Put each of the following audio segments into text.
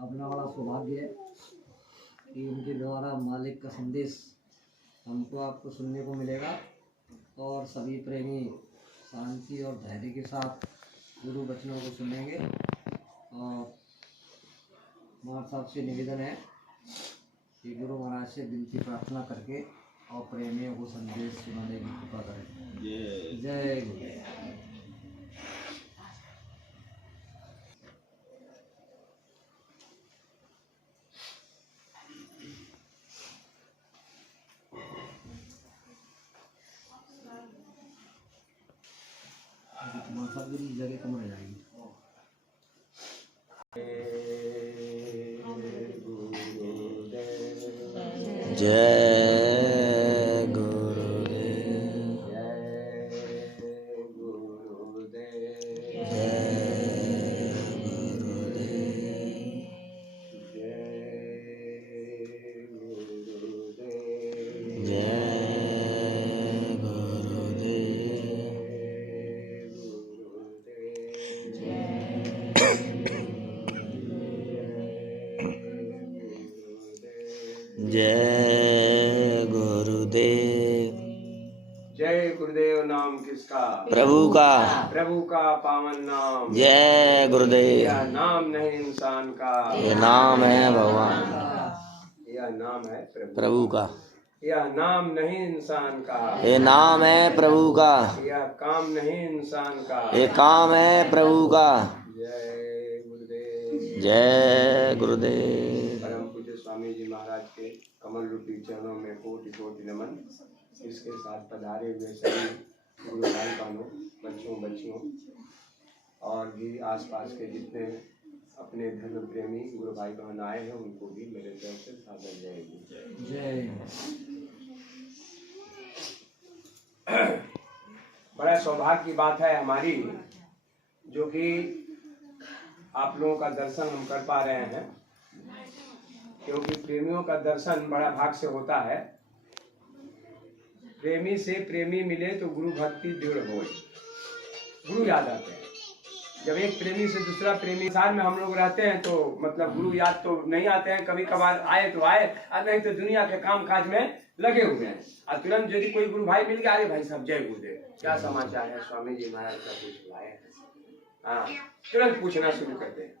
अपना बड़ा सौभाग्य है कि उनके द्वारा मालिक का संदेश हमको आपको सुनने को मिलेगा और सभी प्रेमी शांति और धैर्य के साथ गुरु वचनों को सुनेंगे। और महाराज साहब से निवेदन है कि गुरु महाराज से विनती प्रार्थना करके और प्रेमियों को संदेश सुनाने की कृपा करें। जय गुरु। जगह कम रह जाएगी। जय गुरुदेव। जय गुरुदेव। जय गुरुदेव। नाम किसका? प्रभु का। प्रभु का पावन नाम। जय गुरुदेव। यह नाम नहीं इंसान का, ये नाम है भगवान। यह नाम है प्रभु का। यह नाम नहीं इंसान का, ये नाम है प्रभु का। यह काम नहीं इंसान का, ये काम है प्रभु का। जय गुरुदेव। जय गुरुदेव। परम पूज्य स्वामी जी महाराज के कमल रूपी चरणों में कोटि कोटि नमन। इसके साथ पधारे हुए सभी गुरु भाई बहनों, बच्चों बच्चियों और भी आसपास के जितने अपने धर्म प्रेमी गुरु भाई बहन आए हैं उनको भी मेरे तरफ से सादर जय गुरु। जय। बड़ा सौभाग्य की बात है हमारी, जो कि आप लोगों का दर्शन हम कर पा रहे हैं, क्योंकि प्रेमियों का दर्शन बड़ा भाग से होता है। प्रेमी से प्रेमी मिले तो गुरु भक्ति दृढ़ हो, गुरु याद आते हैं। जब एक प्रेमी से दूसरा प्रेमी साथ में हम लोग रहते हैं तो मतलब गुरु याद तो नहीं आते हैं। कभी कभार आए तो आए, और नहीं तो दुनिया के काम काज में लगे हुए हैं। और तुरंत यदि कोई गुरु भाई मिल गया, अरे भाई साहब जय गुरुदेव, क्या समाचार है, स्वामी जी महाराज का कुछ लाए हैं, हाँ, तुरंत पूछना शुरू करते हैं।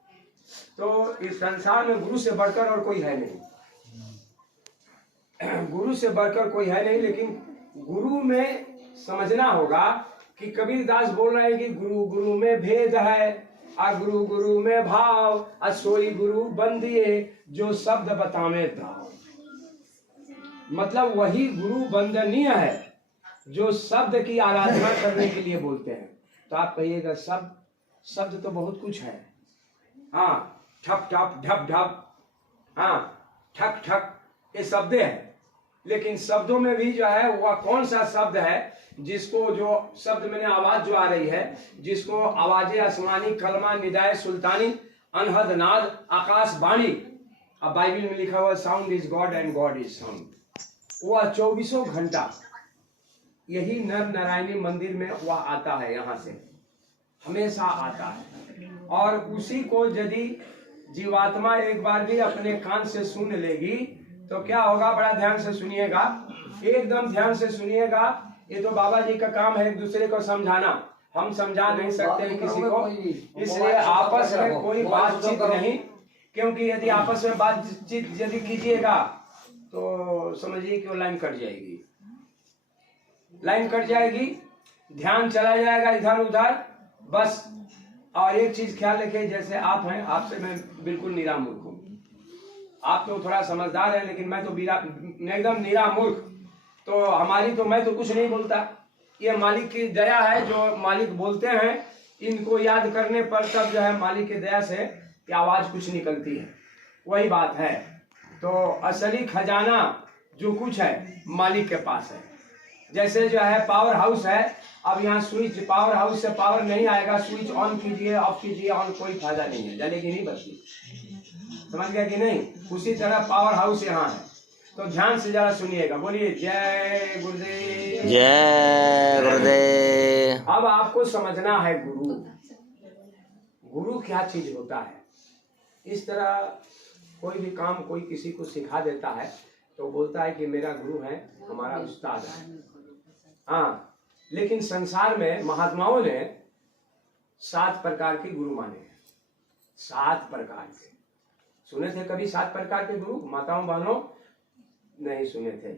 तो इस संसार में गुरु से बढ़कर और कोई है नहीं, गुरु से बढ़कर कोई है नहीं। लेकिन गुरु में समझना होगा कि कबीरदास बोल रहे हैं कि गुरु गुरु में भेद है, आ गुरु गुरु में भाव, असोई गुरु बंदिए जो शब्द बतावे भाव। मतलब वही गुरु वंदनीय है जो शब्द की आराधना करने के लिए बोलते हैं। तो आप कहिएगा शब्द तो बहुत कुछ है, हाँ, ठप ठप ढप ढप, हाँ, ठक ठक, ये शब्द है। लेकिन शब्दों में भी जो है वह कौन सा शब्द है जिसको, जो शब्द मैंने आवाज जो आ रही है, जिसको आवाजे आसमानी, कलमा निदाय सुल्तानी, अनहद नाद, आकाश वाणी। अब बाइबल में लिखा हुआ sound is God and God is sound. वह 24 घंटा यही नर नारायणी मंदिर में वह आता है, यहाँ से हमेशा आता है। और उसी को यदि जीवात्मा एक बार भी अपने कान से सुन लेगी तो क्या होगा, बड़ा ध्यान से सुनिएगा, एकदम ध्यान से सुनिएगा। ये तो बाबा जी का काम है एक दूसरे को समझाना, हम समझा नहीं सकते किसी को, इसलिए आपस में कोई बातचीत नहीं। क्योंकि यदि आपस में बातचीत यदि कीजिएगा तो समझिए कि वो लाइन कट जाएगी, लाइन कट जाएगी, ध्यान चला जाएगा इधर उधर बस। और एक चीज ख्याल रखिए, जैसे आप हैं, आपसे मैं बिल्कुल नीरा मूर्ख हूँ। आप तो थोड़ा समझदार है, लेकिन मैं तो एकदम नीरा मूर्ख। तो हमारी तो, मैं तो कुछ नहीं बोलता, ये मालिक की दया है। जो मालिक बोलते हैं इनको याद करने पर तब जो है मालिक की दया से कि आवाज कुछ निकलती है, वही बात है। तो असली खजाना जो कुछ है मालिक के पास है। जैसे जो है पावर हाउस है, अब यहाँ स्विच, पावर हाउस से पावर नहीं आएगा, स्विच ऑन कीजिए ऑफ कीजिए, ऑन कोई फायदा नहीं है, जलेगी नहीं बत्ती, समझ गया कि नहीं। उसी तरह पावर हाउस यहाँ है। तो ध्यान से जरा सुनिएगा, बोलिए जय गुरुदेव। जय गुरुदेव। अब आपको समझना है गुरु, गुरु क्या चीज होता है। इस तरह कोई भी काम कोई किसी को सिखा देता है तो बोलता है कि मेरा गुरु है, हमारा उस्ताद है। हाँ, लेकिन संसार में महात्माओं ने 7 प्रकार के गुरु माने हैं। 7 प्रकार के सुने थे कभी? 7 प्रकार के गुरु माताओं बहनों नहीं सुने थे।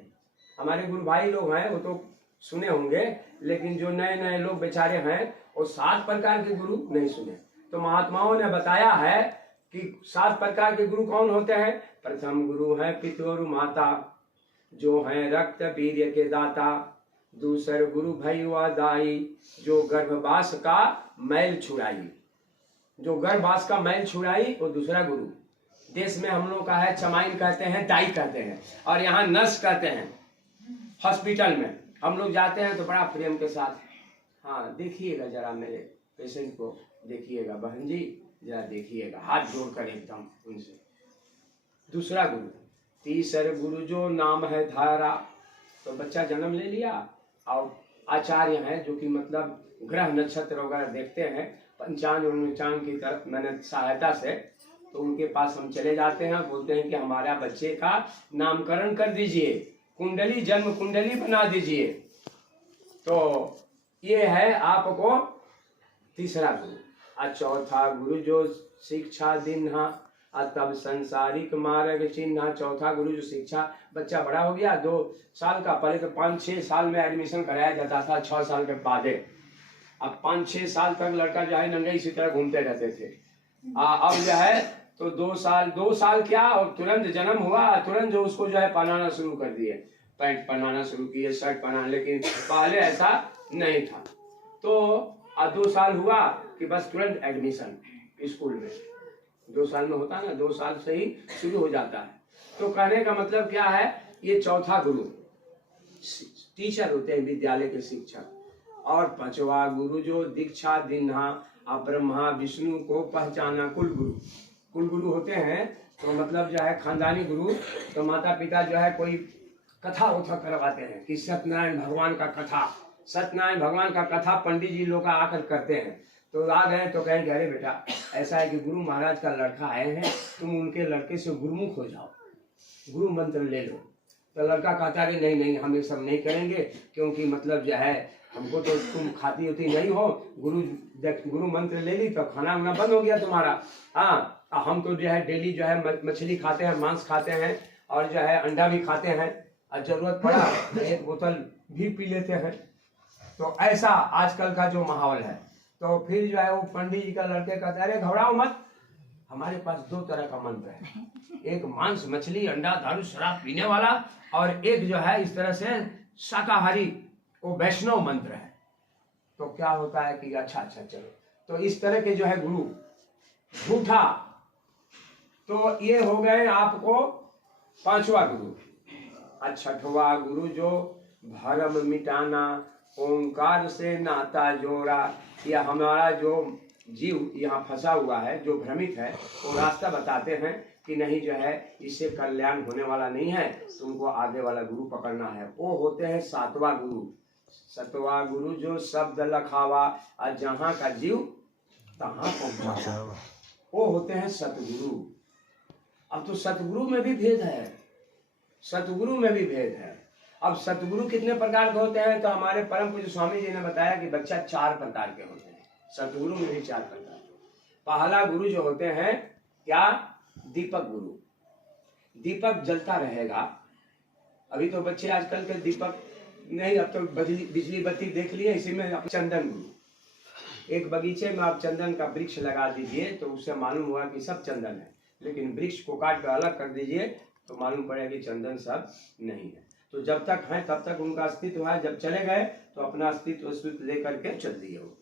हमारे गुरु भाई लोग हैं वो तो सुने होंगे, लेकिन जो नए नए लोग बेचारे हैं वो 7 प्रकार के गुरु नहीं सुने। तो महात्माओं ने बताया है कि 7 प्रकार के गुरु कौन होते हैं। प्रथम गुरु है पितरु माता, जो है रक्त वीर्य के दाता। दूसर गुरु भैया दाई, जो गर्भवास का मैल छुड़ाई। जो गर्भवास का मैल छुड़ाई वो दूसरा गुरु। देश में हम लोग का है चमाइन कहते हैं, दाई कहते हैं, और यहाँ नर्स कहते हैं। हॉस्पिटल में हम लोग जाते हैं तो बड़ा प्रेम के साथ, हाँ देखिएगा जरा मेरे पेशेंट को, देखिएगा बहन जी जरा देखिएगा, हाथ जोड़कर एकदम उनसे। दूसरा गुरु। तीसर गुरु जो नाम है धारा, तो बच्चा जन्म ले लिया और आचार्य हैं जो कि मतलब ग्रह नक्षत्र वगैरह देखते हैं पंचांग उचांग की तरफ मैंने सहायता से, तो उनके पास हम चले जाते हैं, बोलते हैं कि हमारा बच्चे का नामकरण कर दीजिए, कुंडली जन्म कुंडली बना दीजिए। तो ये है आपको तीसरा गुरु। और चौथा गुरु जो शिक्षा दिन्हा, तब संसारिक मार्ग चिन्ह। चौथा गुरु जो शिक्षा, बच्चा बड़ा हो गया 2 साल का, पहले तो 5-6 साल में एडमिशन कराया जाता था, 6 साल के बाद। अब 5-6 साल तक लड़का जो है नंगे इसी तरह घूमते रहते थे। अब जो है तो 2 साल क्या, और तुरंत जन्म हुआ, तुरंत जो उसको जो है पहनाना शुरू कर दिए, पैंट पहनाना शुरू किए, शर्ट पहनाना। लेकिन पहले ऐसा नहीं था। तो 2 साल हुआ कि बस तुरंत एडमिशन स्कूल में। 2 साल में होता है ना, 2 साल से ही शुरू हो जाता है। तो कहने का मतलब क्या है, ये चौथा गुरु टीचर होते हैं, विद्यालय के शिक्षक। और 5वां गुरु जो दीक्षा दिन्हा, ब्रह्मा विष्णु को पहचाना। कुल गुरु होते हैं तो मतलब जो है खानदानी गुरु। तो माता पिता जो है कोई कथा उथा करवाते हैं कि सत्यनारायण भगवान का कथा, सत्यनारायण भगवान का कथा पंडित जी लोग आकर करते हैं। तो आ गए तो कहेंगे अरे बेटा ऐसा है कि गुरु महाराज का लड़का आए हैं, तुम उनके लड़के से गुरुमुख हो जाओ, गुरु मंत्र ले लो। तो लड़का कहता है नहीं हम ये सब नहीं करेंगे, क्योंकि मतलब जो है हमको तो तुम खाती होती नहीं हो, गुरु मंत्र ले ली तो खाना वाना बंद हो गया तुम्हारा। हाँ, हम तो जो है डेली जो है मछली खाते हैं, मांस खाते हैं, और जो है अंडा भी खाते हैं, और जरूरत पड़ा तो 1 बोतल भी पी लेते हैं। तो ऐसा आजकल का जो माहौल है। तो फिर जो है वो पंडित जी का लड़के कहते हैं अरे घबराओ मत, हमारे पास 2 तरह का मंत्र है, एक मांस मछली अंडा दारू शराब पीने वाला, और एक जो है इस तरह से शाकाहारी, वो वैष्णव मंत्र है। तो क्या होता है कि अच्छा चलो, तो इस तरह के जो है गुरु झूठा। तो ये हो गए आपको 5वां गुरु। 6वां गुरु जो भरम मिटाना, ओंकार से नाता जोड़ा। यह हमारा जो जीव यहाँ फंसा हुआ है, जो भ्रमित है, वो रास्ता बताते हैं कि नहीं जो है इससे कल्याण होने वाला नहीं है, तुमको आगे वाला गुरु पकड़ना है। वो होते हैं 7वां गुरु। 7वां गुरु जो शब्द लखावा, और जहाँ का जीव तहाँ पहुँचा, वो होते हैं सतगुरु। अब तो सतगुरु में भी भेद है, सतगुरु में भी भेद है। अब सतगुरु कितने प्रकार के होते हैं, तो हमारे परम पूज्य स्वामी जी ने बताया कि बच्चा 4 प्रकार के होते हैं। सतगुरु में भी 4 प्रकार। पहला गुरु जो होते हैं क्या, दीपक गुरु। दीपक जलता रहेगा। अभी तो बच्चे आजकल के दीपक नहीं, अब तो बिजली बत्ती देख लिए, इसी में चंदन गुरु। एक बगीचे में आप चंदन का वृक्ष लगा दीजिए तो उससे मालूम हुआ कि सब चंदन है, लेकिन वृक्ष को काट कर अलग कर दीजिए तो मालूम पड़ेगा कि चंदन सब नहीं है। तो जब तक है तब तक उनका अस्तित्व है, जब चले गए तो अपना अस्तित्व लेकर के चल दिए वो।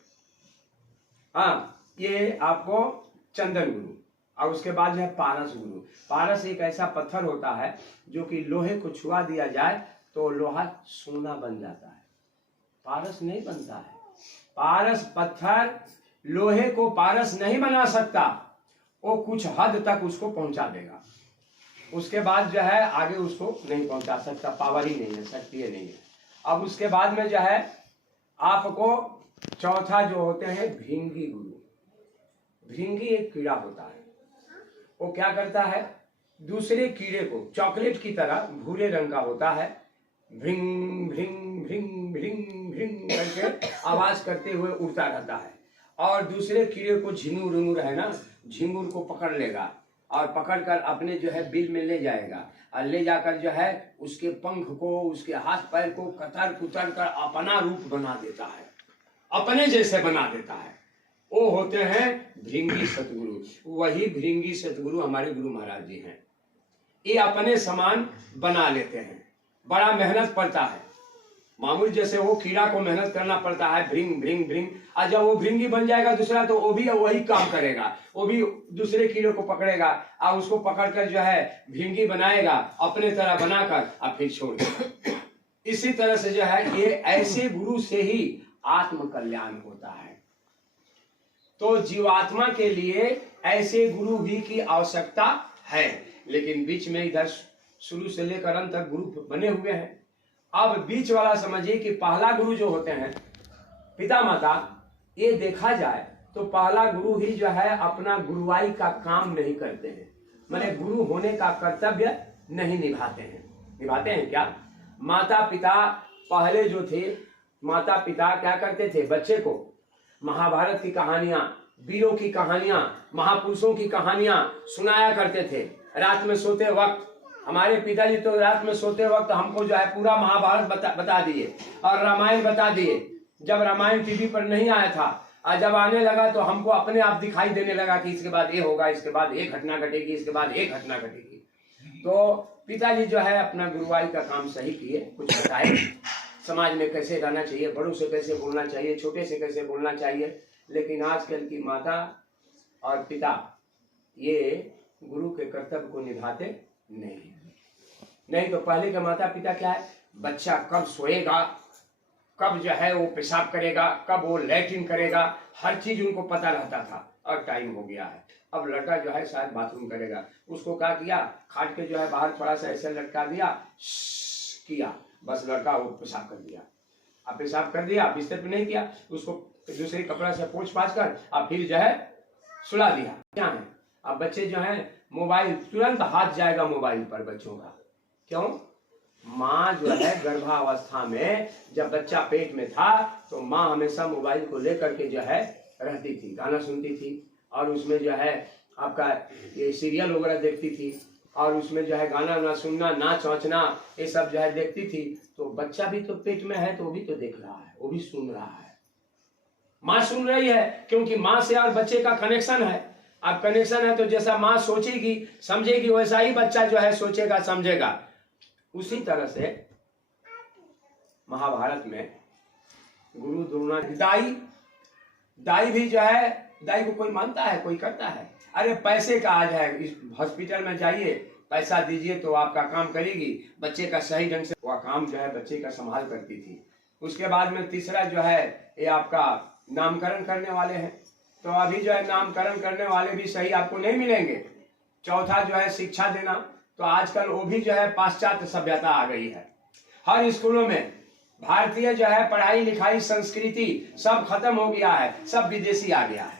हाँ, ये आपको चंदन गुरु। और उसके बाद जो है पारस गुरु। पारस एक ऐसा पत्थर होता है जो कि लोहे को छुआ दिया जाए तो लोहा सोना बन जाता है। पारस नहीं बनता है। पारस पत्थर लोहे को पारस नहीं बना सकता, वो कुछ हद तक उसको पहुंचा देगा, उसके बाद जो है आगे उसको नहीं पहुंचा सकता, पावर ही नहीं है, शक्ति नहीं है। अब उसके बाद में जो है आपको चौथा जो होते हैं भृंगी गुरु। भृंगी एक कीड़ा होता है, वो क्या करता है, दूसरे कीड़े को चॉकलेट की तरह भूरे रंग का होता है, भ्रिंग भ्रिंग भ्रिंग भ्रिंग भ्रिंग करके आवाज करते हुए उड़ता रहता है, और दूसरे कीड़े को झिंगुर उंगुर है ना, झिंगुर को पकड़ लेगा और पकड़कर अपने जो है बिल में ले जाएगा, और ले जाकर जो है उसके पंख को, उसके हाथ पैर को कतर कुतर कर अपना रूप बना देता है, अपने जैसे बना देता है। वो होते हैं भृंगी सतगुरु। वही भृंगी सतगुरु हमारे गुरु महाराज जी हैं। ये अपने समान बना लेते हैं, बड़ा मेहनत पड़ता है। मामूल जैसे वो कीड़ा को मेहनत करना पड़ता है, भृंग भृंग भृंग, और जब वो भृंगी बन जाएगा दूसरा, तो वो भी वही काम करेगा, वो भी दूसरे कीड़े को पकड़ेगा और उसको पकड़कर जो है भृंगी बनाएगा, अपने तरह बनाकर और फिर छोड़ देगा। इसी तरह से जो है ये ऐसे गुरु से ही आत्म कल्याण होता है। तो जीवात्मा के लिए ऐसे गुरु भी की आवश्यकता है, लेकिन बीच में इधर शुरू से लेकर अंत तक गुरु बने हुए हैं। अब बीच वाला समझिए कि पहला गुरु जो होते हैं पिता माता, ये देखा जाए तो पहला गुरु ही जो है अपना गुरुवाई का काम नहीं करते हैं, माने गुरु होने का कर्तव्य नहीं निभाते हैं। निभाते हैं क्या? माता पिता पहले जो थे, माता पिता क्या करते थे, बच्चे को महाभारत की कहानियां, वीरों की कहानियां, महापुरुषों की कहानियां सुनाया करते थे रात में सोते वक्त। हमारे पिताजी तो रात में सोते वक्त हमको जो है पूरा महाभारत बता दिए और रामायण बता दिए। जब रामायण टीवी पर नहीं आया था और जब आने लगा तो हमको अपने आप दिखाई देने लगा कि इसके बाद ये होगा, इसके बाद एक घटना घटेगी, इसके बाद एक घटना घटेगी। तो पिताजी जो है अपना गुरुवाई का काम सही किए, कुछ बताए समाज में कैसे रहना चाहिए, बड़ों से कैसे बोलना चाहिए, छोटे से कैसे बोलना चाहिए। लेकिन आजकल की माता और पिता ये गुरु के कर्तव्य को निभाते नहीं। तो पहले के माता पिता क्या है, बच्चा कब सोएगा, कब जो है वो पेशाब करेगा, कब वो लैट्रिन करेगा, हर चीज उनको पता रहता था। और टाइम हो गया है, अब लड़का जो है शायद बाथरूम करेगा, उसको क्या किया, खाट के जो है बाहर थोड़ा सा ऐसे लटका दिया, किया, बस लड़का वो पेशाब कर दिया। अब पेशाब कर दिया, बिस्तर पे नहीं किया, उसको दूसरे कपड़ा से पोंछ पाछ कर अब फिर जो है सुला दिया। क्या है, अब बच्चे जो है मोबाइल, तुरंत हाथ जाएगा मोबाइल पर बच्चों का। क्यों? माँ जो है गर्भावस्था में जब बच्चा पेट में था तो माँ हमेशा मोबाइल को लेकर के जो है रहती थी, गाना सुनती थी, और उसमें जो है आपका ये सीरियल वगैरह देखती थी, और उसमें जो है गाना ना सुनना, नाच वाचना, ये सब जो है देखती थी। तो बच्चा भी तो पेट में है तो वो भी तो देख रहा है, वो भी सुन रहा है, माँ सुन रही है, क्योंकि माँ से और बच्चे का कनेक्शन है। अब कनेक्शन है तो जैसा माँ सोचेगी समझेगी वैसा ही बच्चा जो है सोचेगा समझेगा। उसी तरह से महाभारत में गुरु द्रोणाचार्य, दाई भी जो है, दाई को कोई मानता है, कोई करता है, अरे पैसे का आज है, इस हॉस्पिटल में जाइए, पैसा दीजिए तो आपका काम करेगी, बच्चे का सही ढंग से वह काम जो है बच्चे का संभाल करती थी। उसके बाद में तीसरा जो है ये आपका नामकरण करने वाले हैं, तो अभी जो है नामकरण करने वाले भी सही आपको नहीं मिलेंगे। चौथा जो है शिक्षा देना, तो आजकल वो भी जो है पाश्चात्य सभ्यता आ गई है। हर स्कूलों में भारतीय जो है पढ़ाई लिखाई संस्कृति सब खत्म हो गया है, सब विदेशी आ गया है।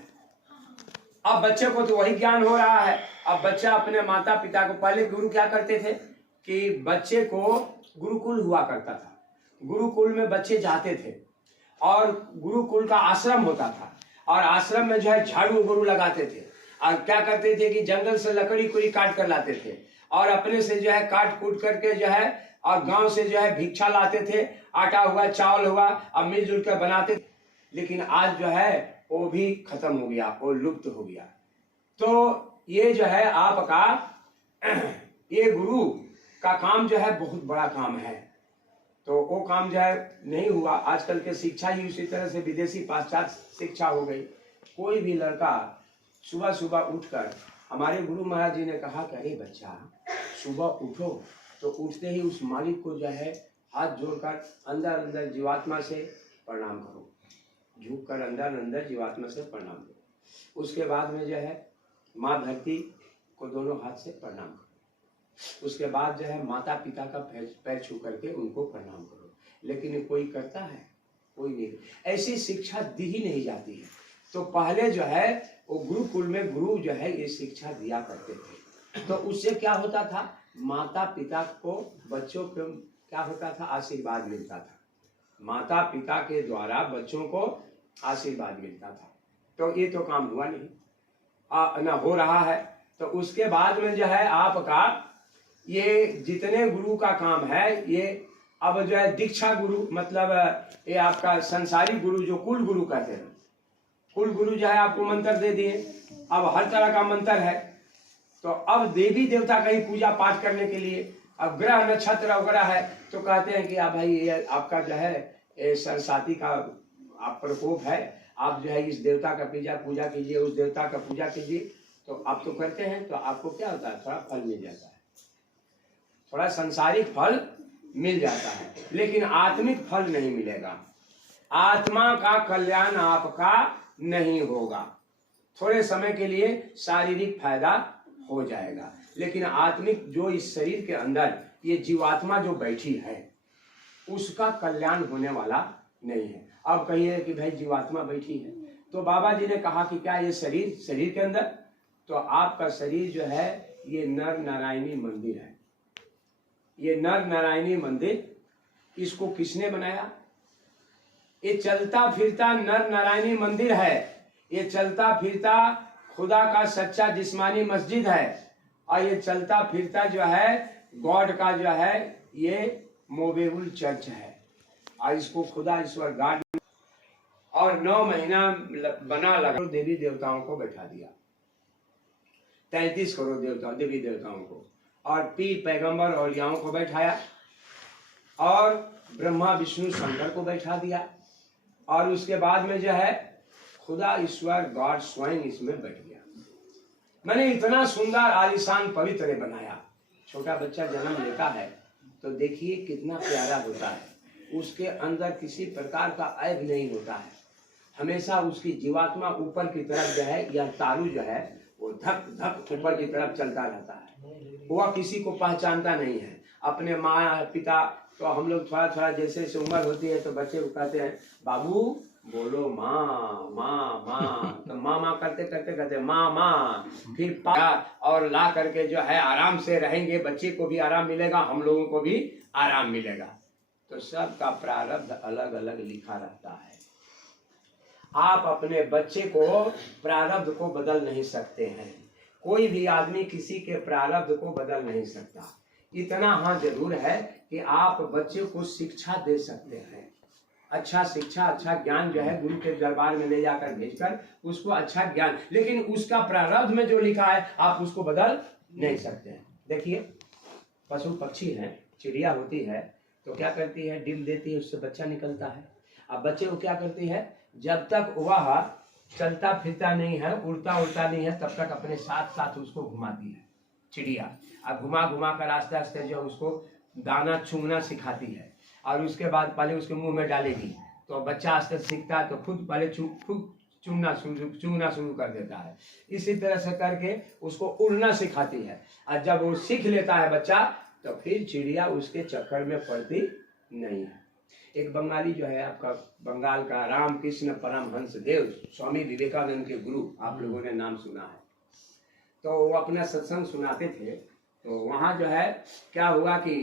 अब बच्चे को तो वही ज्ञान हो रहा है। अब बच्चा अपने माता पिता को, पहले गुरु क्या करते थे कि बच्चे को गुरुकुल हुआ करता था, गुरुकुल में बच्चे जाते थे और गुरुकुल का आश्रम होता था, और आश्रम में जो है झाड़ू गुरु लगाते थे, और क्या करते थे कि जंगल से लकड़ी कुड़ी काट कर लाते थे और अपने से जो है काट कूट करके जो है, और गांव से जो है भिक्षा लाते थे, आटा हुआ चावल हुआ, अब मिलजुल कर बनाते थे। लेकिन आज जो है वो भी खत्म हो गया, वो लुप्त हो गया। तो ये जो है आपका ये गुरु का काम जो है बहुत बड़ा काम है, तो वो काम जो है नहीं हुआ। आजकल के शिक्षा ही उसी तरह से विदेशी पाश्चात्य शिक्षा हो गई। कोई भी लड़का सुबह सुबह उठकर, हमारे गुरु महाराज जी ने कहा कि अरे बच्चा सुबह उठो, तो उठते ही उस मालिक को जो है हाथ जोड़कर अंदर अंदर जीवात्मा से प्रणाम करो, झुक कर अंदर अंदर जीवात्मा से प्रणाम करो। उसके बाद में जो है माँ धरती को दोनों हाथ से प्रणाम करो। उसके बाद जो है माता पिता का पैर छू करके उनको प्रणाम करो। लेकिन कोई करता है? कोई नहीं। ऐसी शिक्षा दी ही नहीं जाती है। तो पहले जो है वो गुरुकुल में गुरु जो है ये शिक्षा दिया करते थे। तो उससे क्या होता था, माता पिता को बच्चों को क्या होता था, आशीर्वाद मिलता था। माता पिता के द्वारा बच्चों को आशीर्वाद मिलता था। तो ये तो काम हुआ नहीं, ना हो रहा है। तो उसके बाद में जो है आपका ये जितने गुरु का काम है, ये अब जो है दीक्षा गुरु, मतलब ये आपका संसारी गुरु जो कुल गुरु कहते हैं, कुल गुरु जो है आपको मंत्र दे दिए। अब हर तरह का मंत्र है। तो अब देवी देवता का ही पूजा पाठ करने के लिए, अब ग्रह नक्षत्र वगैरह है तो कहते हैं कि आप भाई ये आपका जो है सरस्वती का आप प्रकोप है, आप जो है इस देवता का पूजा कीजिए, उस देवता का पूजा कीजिए। तो आप तो करते हैं, तो आपको क्या होता है, थोड़ा फल मिल जाता है, थोड़ा संसारिक फल मिल जाता है, लेकिन आत्मिक फल नहीं मिलेगा। आत्मा का कल्याण आपका नहीं होगा। थोड़े समय के लिए शारीरिक फायदा हो जाएगा, लेकिन आत्मिक जो इस शरीर के अंदर ये जीवात्मा जो बैठी है उसका कल्याण होने वाला नहीं है। अब कहिए कि भाई जीवात्मा बैठी है, तो बाबा जी ने कहा कि क्या ये शरीर के अंदर, तो आपका शरीर जो है ये नर नारायणी मंदिर है। ये नर नारायणी मंदिर इसको किसने बनाया? ये चलता फिरता नर नारायणी मंदिर है। ये चलता फिरता खुदा का सच्चा जिस्मानी मस्जिद है, और ये चलता फिरता जो है गॉड का जो है ये मोबेबुल चर्च है, और इसको खुदा ईश्वर गॉड। और 9 महीना बना लगा, देवी देवताओं को बैठा दिया, 33 करोड़ देवी देवताओं को, और पीर पैगंबर और याओं को बैठाया, और ब्रह्मा विष्णु शंकर को बैठा दिया, और उसके बाद में जो है खुदा ईश्वर गॉड स्वयं इसमें बैठ गया। मैंने इतना सुंदर आलीशान पवित्र बनाया। छोटा बच्चा जन्म लेता है तो देखिए कितना प्यारा होता है, उसके अंदर किसी प्रकार का ऐब नहीं होता है। हमेशा उसकी जीवात्मा ऊपर की तरफ जो है, या तारू जो है वो धक धक ऊपर की तरफ चलता रहता है। वह किसी को पहचानता नहीं है। अपने माँ पिता, तो हम लोग थोड़ा थोड़ा जैसे जैसे उम्र होती है तो बच्चे को कहते हैं बाबू बोलो माँ माँ माँ, तो माँ माँ करते करते कहते माँ माँ, फिर और ला करके जो है आराम से रहेंगे, बच्चे को भी आराम मिलेगा, हम लोगों को भी आराम मिलेगा। तो सबका प्रारब्ध अलग अलग लिखा रहता है। आप अपने बच्चे को प्रारब्ध को बदल नहीं सकते हैं। कोई भी आदमी किसी के प्रारब्ध को बदल नहीं सकता। इतना हाँ जरूर है कि आप बच्चे को शिक्षा दे सकते हैं। अच्छा शिक्षा, अच्छा ज्ञान जो है गुरु के दरबार में ले जाकर भेजकर उसको अच्छा ज्ञान, लेकिन उसका प्रारब्ध में जो लिखा है आप उसको बदल नहीं सकते हैं। देखिए पशु पक्षी हैं, चिड़िया होती है तो क्या करती है, डिम देती है, उससे बच्चा निकलता है। अब बच्चे को क्या करती है, जब तक वह चलता फिरता नहीं है, उड़ता उड़ता नहीं है, तब तक अपने साथ साथ उसको घुमाती है चिड़िया। अब घुमा घुमा कर आस्ते आस्ते जो उसको दाना चूंगना सिखाती है, और उसके बाद पहले उसके मुंह में डालेगी तो बच्चा आस्ते सीखता है तो खुद पहले चूंगना शुरू कर देता है। इसी तरह से करके उसको उड़ना सिखाती है, और जब वो सीख लेता है बच्चा तो फिर चिड़िया उसके चक्कर में पड़ती नहीं है। एक बंगाली जो है आपका, बंगाल का रामकृष्ण परमहंस देव स्वामी विवेकानंद के गुरु, आप लोगों ने नाम सुना है, तो वो अपना सत्संग सुनाते थे। तो वहाँ जो है क्या हुआ कि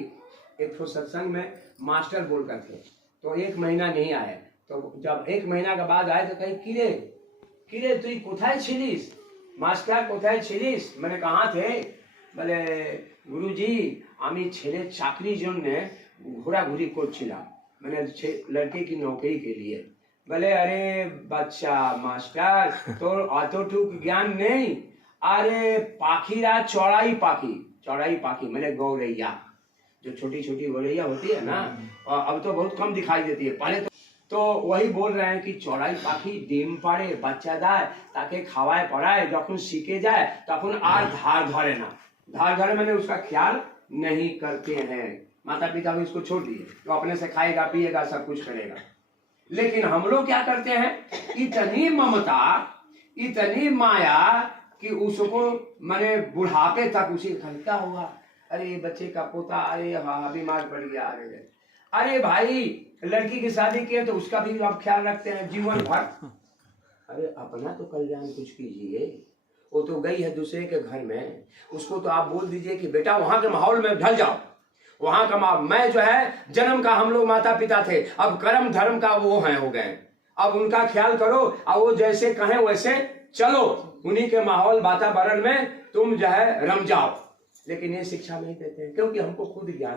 एक तो सत्संग में मास्टर बोलकर थे, तो 1 महीना नहीं आए। तो जब 1 महीना के बाद आए तो कहीं किरे किरे तुई कोथाय छिलिस, मास्टर कोथाय छिलिस। मैंने कहाँ थे? बोले गुरुजी आमी छेले चाकरी जन्य घोराघुरी करछिलाम, मैंने लड़के की नौकरी के लिए। बोले अरे बच्चा मास्टर तो अतटुक ज्ञान नहीं, अरे पाखीरा चौड़ाई पाखी मैंने गौरैया, जो छोटी छोटी गौरैया होती है ना, अब तो बहुत कम दिखाई देती है, पहले तो वही बोल रहे हैं कि चौड़ाई पाखी डिम पाड़े बच्चा दाय ताके खावाए पड़ाए, जखन सीखे जाए तखन आर धार धरे ना, धार धरे मैंने उसका ख्याल नहीं करते हैं। माता पिता भी इसको छोड़ दिए, तो अपने से खाएगा पिएगा सब कुछ करेगा। लेकिन हम लोग क्या करते हैं, इतनी ममता इतनी माया कि उसको मैंने बुढ़ापे तक उसी क्या हुआ, अरे बच्चे का पोता, अरे हाँ बीमार पड़ गया, अरे भाई लड़की की शादी की है तो उसका भी आप ख्याल रखते हैं जीवन भर। अरे अपना तो कल्याण कुछ कीजिए। वो तो गई है दूसरे के घर में, उसको तो आप बोल दीजिए कि बेटा वहां के माहौल में ढल जाओ। वहां का मैं जो है जन्म का हम लोग माता पिता थे, अब कर्म धर्म का वो हैं हो गए। अब उनका ख्याल करो और वो जैसे कहें वैसे चलो, उन्हीं के माहौल वातावरण में तुम जो है रम जाओ। लेकिन ये शिक्षा नहीं देते हैं, क्योंकि हमको खुद ज्ञान